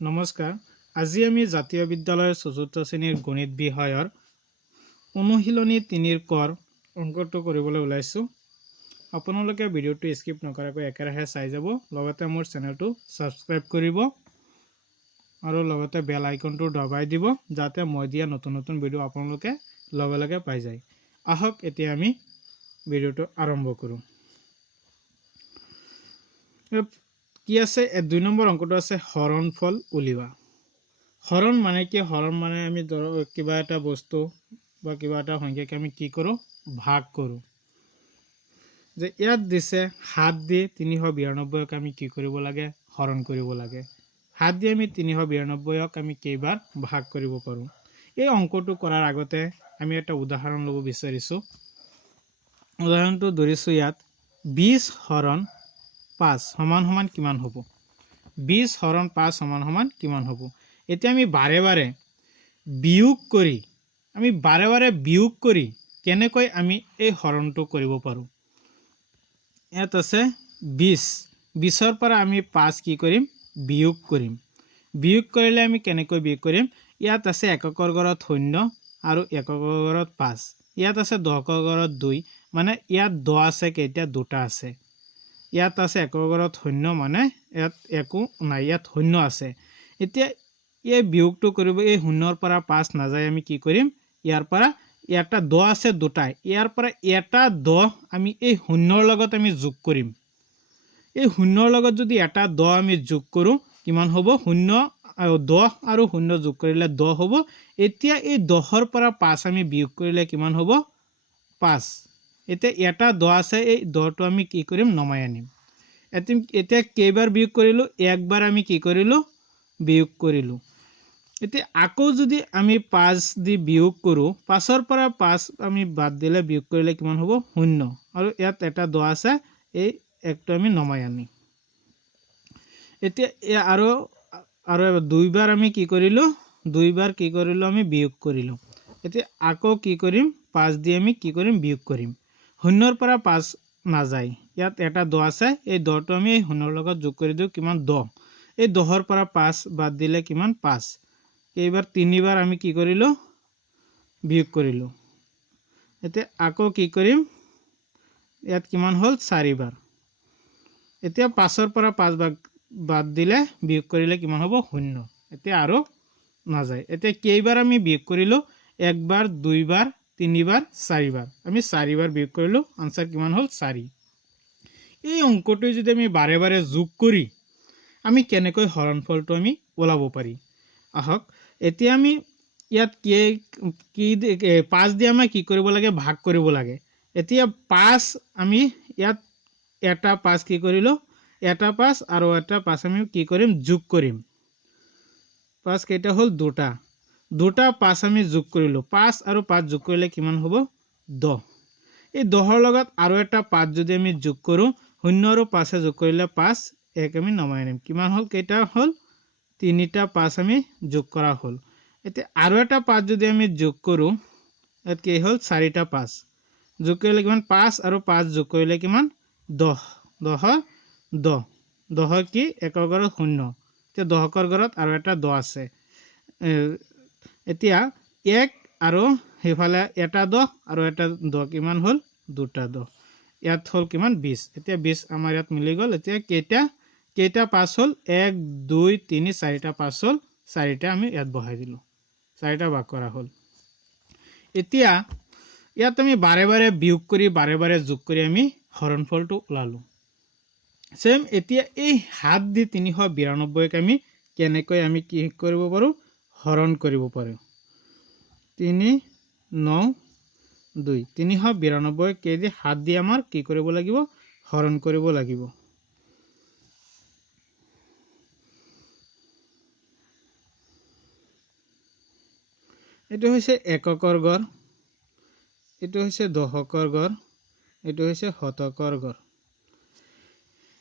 নমস্কাৰ। আজি আমি জাতীয় বিদ্যালয়ৰ ৪ৰ্থ শ্ৰেণীৰ গণিত বিষয়ৰ অনুশীলনী ৩ৰ কৰ অংকটো কৰিবলৈ ওলাইছো। আপোনালোকে ভিডিঅ'টো স্কিপ নকৰাকৈ একেৰাহে চাই যাব, লগতে মোৰ চেনেলটো সাবস্ক্ৰাইব কৰিব আৰু লগতে বেল আইকনটো দবাই দিব যাতে মই দিয়া নতুন নতুন ভিডিঅ' আপোনালোকে লগে লগে পাই যায়। আহক এতিয়া আমি ভিডিঅ'টো আৰম্ভ কৰোঁ। কি আছে ২ নম্বৰ অংকটো আছে হৰণফল উলিওৱা। হৰণ মানে কি? হৰণ মানে আমি কিবা এটা বস্তু বা কিবা এটা সংখ্যাক আমি কি কৰোঁ? ভাগ কৰোঁ। যে ইয়াত দিছে ৭ দি ৩৯২ক আমি কি কৰিব লাগে? হৰণ কৰিব লাগে। ৭ দি আমি ৩৯২ক আমি কেইবাৰ ভাগ কৰিব পাৰোঁ? এই অংকটো কৰাৰ আগতে আমি এটা উদাহৰণ ল'ব বিচাৰিছোঁ। উদাহৰণটো ধৰিছোঁ ইয়াত ২০ হৰণ ৫ সমান সমান কিমান হ'ব? ২০ হৰণ ৫ সমান সমান কিমান হ'ব? এতিয়া আমি বাৰে বাৰে বিয়োগ কৰি কেনেকৈ আমি এই হৰণটো কৰিব পাৰোঁ? ইয়াত আছে ২০। ২০ৰ পৰা আমি ৫ কি কৰিম? বিয়োগ কৰিম। বিয়োগ কৰিলে আমি কেনেকৈ বিয়োগ কৰিম? ইয়াত আছে এককৰ ঘৰত ০ আৰু এককৰ ঘৰত ৫। ইয়াত আছে দশকৰ ঘৰত ২, মানে ইয়াত ১০ আছে কেইটা? ২টা আছে। ইয়াত আছে একৰ ঘৰত ০ মানে ইয়াত একো নাই, ইয়াত ০ আছে। এতিয়া এই বিয়োগটো কৰিব, এই ০ৰ পৰা ৫ নাযায় আমি কি কৰিম? ইয়াৰ পৰা এটা ১০ আছে ২টা, ইয়াৰ পৰা এটা ১০ আমি এই ০ৰ লগত আমি যোগ কৰিম। এই ০ৰ লগত যদি এটা ১০ আমি যোগ কৰোঁ কিমান হ'ব? ০ আৰু ১০ আৰু ০ যোগ কৰিলে ১০ হ'ব। এতিয়া এই ১০ৰ পৰা ৫ আমি বিয়োগ কৰিলে কিমান হ'ব? ৫। এতিয়া এটা ১০ আছে, এই ১০টো আমি কি কৰিম? নমাই আনিম। এতিয়া কেইবাৰ বিয়োগ কৰিলোঁ? একবাৰ আমি কি কৰিলোঁ? বিয়োগ কৰিলোঁ। এতিয়া আকৌ যদি আমি ৫ দি বিয়োগ কৰোঁ, ৫ৰ পৰা ৫ আমি বাদ দিলে বিয়োগ কৰিলে কিমান হ'ব? ০ আৰু ইয়াত এটা ১০ আছে, এই একটো আমি নমাই আনিম। এতিয়া আৰু দুইবাৰ আমি কি কৰিলোঁ? দুইবাৰ কি কৰিলোঁ? আমি বিয়োগ কৰিলোঁ। এতিয়া আকৌ কি কৰিম? ৫ দি আমি কি কৰিম? বিয়োগ কৰিম। ০ৰ পৰা ৫ নাযায়, ইয়াত এটা ১০ আছে, এই ১০টো আমি ০ৰ লগত যোগ কৰি দিওঁ, কিমান? ১০। এই ১০ৰ পৰা ৫ বাদ দিলে কিমান? ৫। এইবাৰ ৩বাৰ আমি কি কৰিলোঁ? বিয়োগ কৰিলোঁ। এতিয়া আকৌ কি কৰিম? ইয়াত কিমান হ'ল? ৪বাৰ। এতিয়া ৫ৰ পৰা ৫ বাদ দিলে বিয়োগ কৰিলে কিমান হ'ব? ০। এতিয়া আৰু নাযায়। এতিয়া কেইবাৰ আমি বিয়োগ কৰিলোঁ? একবাৰ, দুইবাৰ, ৩বাৰ, ৪বাৰ। আমি ৪বাৰ বিয়োগ কৰিলোঁ, আনসাৰ কিমান হ'ল? ৪। এই অংকটো যদি আমি বাৰে বাৰে যোগ কৰি আমি কেনেকৈ হৰণফলটো আমি ওলাব পাৰি? আহক এতিয়া আমি ইয়াত ৫ দি আমি কি কৰিব লাগে? ভাগ কৰিব লাগে। এতিয়া ৫ আমি ইয়াত এটা ৫ কি কৰিলোঁ? এটা ৫ আৰু এটা ৫ আমি কি কৰিম? যোগ কৰিম। ৫ কেইটা হ'ল? ২টা। ২টা ৫ আমি যোগ কৰিলোঁ। ৫ আৰু ৫ যোগ কৰিলে কিমান হ'ব? ১০। এই ১০ৰ লগত আৰু এটা ৫ যদি আমি যোগ কৰোঁ, ০ আৰু ৫ যোগ কৰিলে ৫, এক আমি নমাই আনিম। কিমান হ'ল? কেইটা হ'ল? ৩টা ৫ আমি যোগ কৰা হ'ল। এতিয়া আৰু এটা ৫ যদি আমি যোগ কৰোঁ, ইয়াত কি হ'ল? ৪টা ৫ যোগ কৰিলে কিমান? ৫ আৰু ৫ যোগ কৰিলে কিমান? ১০। ১০ কি? একৰ ঘৰত ০। এতিয়া দশকৰ ঘৰত আৰু এটা ১০ আছে। এতিয়া ১ আৰু সেইফালে এটা ১০ আৰু এটা ১০ কিমান হ'ল? ২টা ১০। ইয়াত হ'ল কিমান? ২০। এতিয়া ২০ আমাৰ ইয়াত মিলি গ'ল। এতিয়া কেইটা ৫ হ'ল? ১, ২, ৩, ৪টা ৫ হ'ল। ৪টা আমি ইয়াত বহাই দিলোঁ। ৪টা ভাগ কৰা হ'ল। এতিয়া ইয়াত আমি বাৰে বাৰে বিয়োগ কৰি বাৰে বাৰে যোগ কৰি আমি হৰণফলটো ওলালোঁ। চেম এতিয়া এই ৭ দি ৩৯২ক আমি কেনেকৈ আমি কি কৰিব পাৰোঁ? হৰণ কৰিব পাৰোঁ। ৩, ৯, ২। ৩৯২ কেইদি ৭ দি আমাৰ কি কৰিব লাগিব? হৰণ কৰিব লাগিব। এইটো হৈছে এককৰ গড়, এইটো হৈছে দশকৰ গড়, এইটো হৈছে শতকৰ গড়।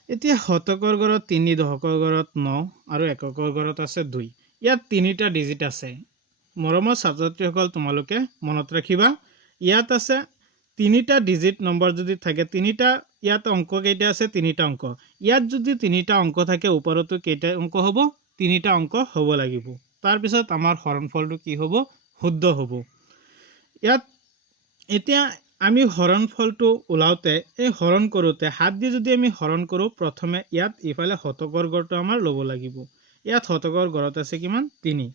এতিয়া শতকৰ ঘৰত ৩, দশকৰ ঘৰত ৯ আৰু এককৰ ঘৰত আছে ২। ইয়াত ৩টা ডিজিট আছে। মৰমৰ ছাত্ৰ ছাত্ৰীসকল, তোমালোকে মনত ৰাখিবা, ইয়াত আছে ৩টা ডিজিট নম্বৰ যদি থাকে, ইয়াত অংক কেইটা আছে? ৩টা অংক। ইয়াত যদি ৩টা অংক থাকে, ওপৰতো কেইটা অংক হ'ব? তিনিটা অংক হ'ব লাগিব তাৰ পিছত আমাৰ হৰণফলটো কি হ'ব শুদ্ধ হ'ব ইয়াত এতিয়া আমি হৰণফলটো ওলাওতে এই হৰণ কৰোতে হাত দি যদি আমি হৰণ কৰো প্ৰথমে ইয়াত ইফালে শতকৰ গড়টো আমাৰ ল'ব লাগিব ইয়াত শতকৰ গড়ত আছে কিমান 3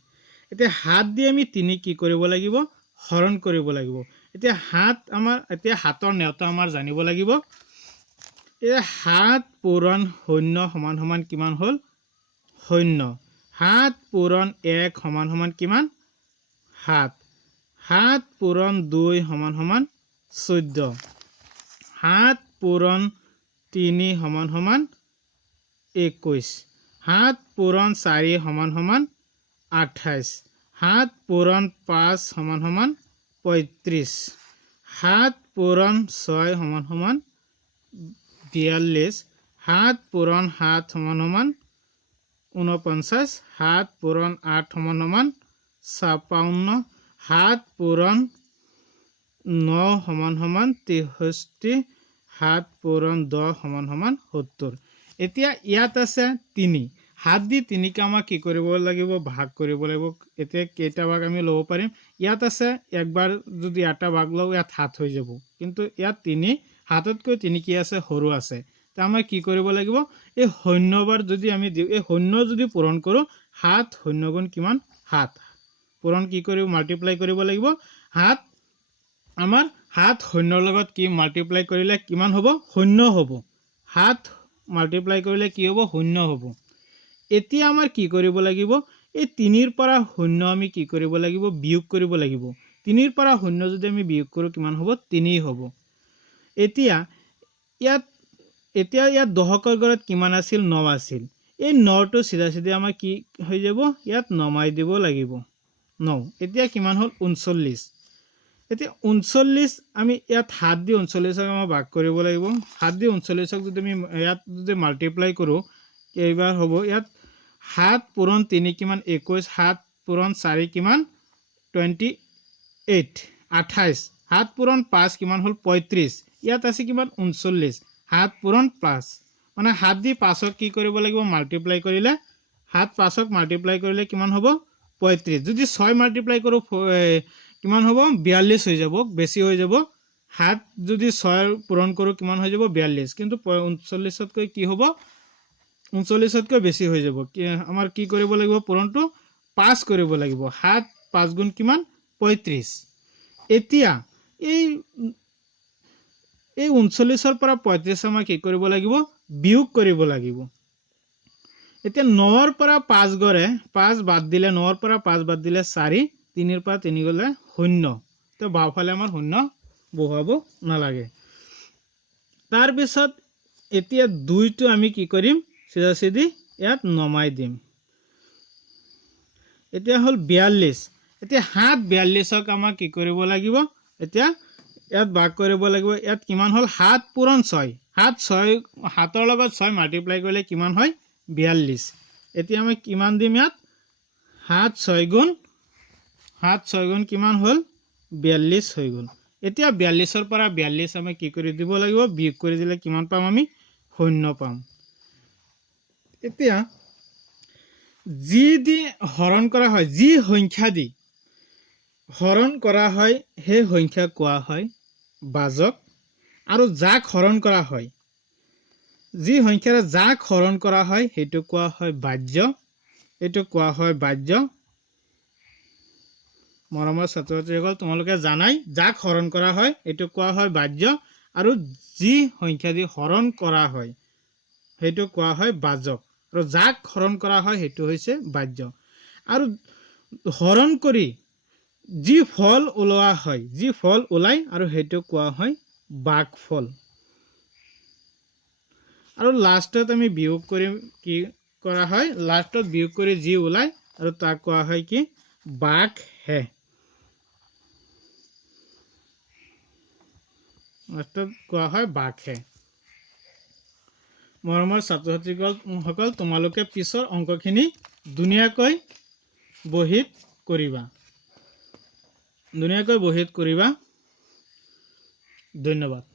এতিয়া হাত দি আমি 3 কি কৰিব লাগিব হৰণ কৰিব লাগিব এতিয়া হাতৰ নেওতা আমাৰ জানিব লাগিব এই 7 পূৰণ 0 সমান সমান কিমান হ'ল 0 7 পূৰণ 1 সমান সমান কিমান 7 7 পূৰণ 2 সমান সমান 14 7 পূৰণ 3 সমান সমান 21 7 পূৰণ 4 সমান সমান 28 7 পূৰণ 5 সমান সমান 35 7 পূৰণ 6 সমান সমান 42 7 পূৰণ 7 সমান সমান 49 7 পূৰণ 8 সমান সমান 56 7 পূৰণ 9 সমান সমান 63 7 পূৰণ 10 সমান সমান 70 এতিয়া ইয়াত আছে 3 হাত দি 3 কে আমাক কি কৰিব লাগিব ভাগ কৰিব লাগিব এতিয়া কেইটা ভাগ আমি ল'ব পাৰিম ইয়াত আছে একবাৰ যদি এটা ভাগ লওঁ ইয়াত 7 হৈ যাব কিন্তু ইয়াত 3 হাততকৈ 3 কি আছে সৰু আছে তা আমি কি কৰিব লাগিব এই শূন্যবাৰ যদি আমি দিও এই শূন্য যদি পূৰণ কৰো 7 শূন্য গুণ কিমান 7 পূৰণ কি কৰিব মাল্টিপ্লাই কৰিব লাগিব 7 আমাৰ 7 শূন্যৰ লগত কি মাল্টিপ্লাই কৰিলে কিমান হ'ব শূন্য হ'ব 7 মাল্টিপ্লাই কৰিলে কি হ'ব শূন্য হ'ব এতিয়া আমাৰ কি কৰিব লাগিব এই 3 ৰ পৰা শূন্য আমি কি কৰিব লাগিব বিয়োগ কৰিব লাগিব 3 ৰ পৰা শূন্য যদি আমি বিয়োগ কৰো কিমান হ'ব 3 হ'ব এতিয়া ইয়াত দশকৰ ঘৰত কিমান আছিল 9 আছিল এই 9 টো সিধা সিধি আমাৰ কি হৈ যাব ইয়াত নমাই দিব লাগিব 9 এতিয়া কিমান হ'ল 39 এতিয়া 39 আমি ইয়াত 7 দি 39 ক আমাৰ ভাগ কৰিব লাগিব 7 দি 39 ক যদি আমি ইয়াত যদি মাল্টিপ্লাই কৰো কেইবাৰ হ'ব ইয়াত 7 পূৰণ 3 কিমান 21 7 পূৰণ 4 কিমান 28 28 7 পূৰণ 5 কিমান হ'ল 35 ইয়াত আছে কিমান 39 7 পূৰণ 5 মানে 7 দি 5 ক কি কৰিব লাগিব মাল্টিপ্লাই কৰিলে 7 5 ক মাল্টিপ্লাই কৰিলে কিমান হ'ব 35 যদি 6 মাল্টিপ্লাই কৰো কিমান হ'ব 42 হৈ যাব বেছি হৈ যাব 7 যদি 6 পূৰণ কৰো কিমান হৈ যাব 42 কিন্তু 39 তকৈ কি হ'ব 39 তকৈ বেছি হৈ যাব আমাৰ কি কৰিব লাগিব পূৰণটো 5 কৰিব লাগিব 7 5 গুণ কিমান 35 এতিয়া এই 39 ৰ পৰা 35 আমাৰ কি কৰিব লাগিব বিয়োগ কৰিব লাগিব এতিয়া 9 ৰ পৰা 5 গৰে 5 বাদ দিলে 9 ৰ পৰা 5 বাদ দিলে 4 3 ৰ পৰা 3 গলে 0 তো বাওফালে আমাৰ 0 বহুৱাব নালাগে তাৰ পিছত এতিয়া 2 টো আমি কি কৰিম সিধা সিধি ইয়াত নমাই দিম এতিয়া হল 42 এতিয়া 7 42 ক আমাক কি কৰিব লাগিব এতিয়া ইয়াত ভাগ কৰিব লাগিব ইয়াত কিমান হল 7 পূৰণ 6 7 ৰ লগত 6 মাল্টিপ্লাই কৰিলে কিমান হয় 42 এতিয়া আমি কিমান দিম ইয়াত 7 6 গুণ কিমান হল 42 হৈ গল এতিয়া 42 ৰ পৰা 42 আমি কি কৰি দিব লাগিব বিয়োগ কৰি দিলে কিমান পাম আমি 0 পাম এতিয়া যি দি হৰণ কৰা হয় যি সংখ্যা দি হৰণ কৰা হয় সেই সংখ্যা কোৱা হয় বাজক আৰু যাক হৰণ কৰা হয় যি সংখ্যাৰে যাক হৰণ কৰা হয় হেতু কোৱা হয় বাজ্য এটো কোৱা হয় বাজ্য মৰমৰ ছাত্ৰ-ছাত্ৰীসকল তোমালোকে জানাই যাক হৰণ কৰা হয় এটো কোৱা হয় বাজ্য আৰু যি সংখ্যা দি হৰণ কৰা হয় হেতু কোৱা হয় বাজক আৰু যাক হৰণ কৰা হয় হেতু হৈছে বাজ্য আৰু হৰণ কৰি যি ফল ওলোৱা হয় যি ফল ওলাই আৰু হেতু কোৱা হয় বাঘফল আৰু লাষ্টত আমি বিয়োগ কৰিম কি কৰা হয় লাষ্টত বিয়োগ কৰি যি ওলাই আৰু তাক কোৱা হয় কি বাঘ হে লাষ্টত কোৱা হয় বাঘ হে মৰমৰ ছাত্ৰ-ছাত্ৰীসকল তোমালোকে পিছৰ অংকখিনি ধুনীয়াকৈ বহীত কৰিবা ধন্যবাদ